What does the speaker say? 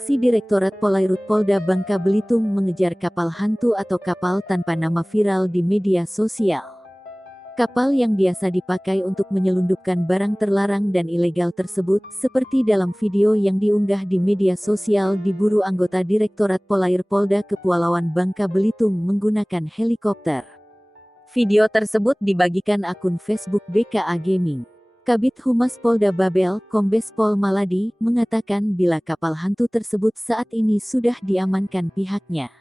Aksi Direktorat Polairut Polda Bangka Belitung mengejar kapal hantu atau kapal tanpa nama viral di media sosial. Kapal yang biasa dipakai untuk menyelundupkan barang terlarang dan ilegal tersebut, seperti dalam video yang diunggah di media sosial, diburu anggota Direktorat Polair Polda Kepulauan Bangka Belitung menggunakan helikopter. Video tersebut dibagikan akun Facebook BKA Gaming. Kabid Humas Polda Babel, Kombes Pol Maladi, mengatakan bila kapal hantu tersebut saat ini sudah diamankan pihaknya.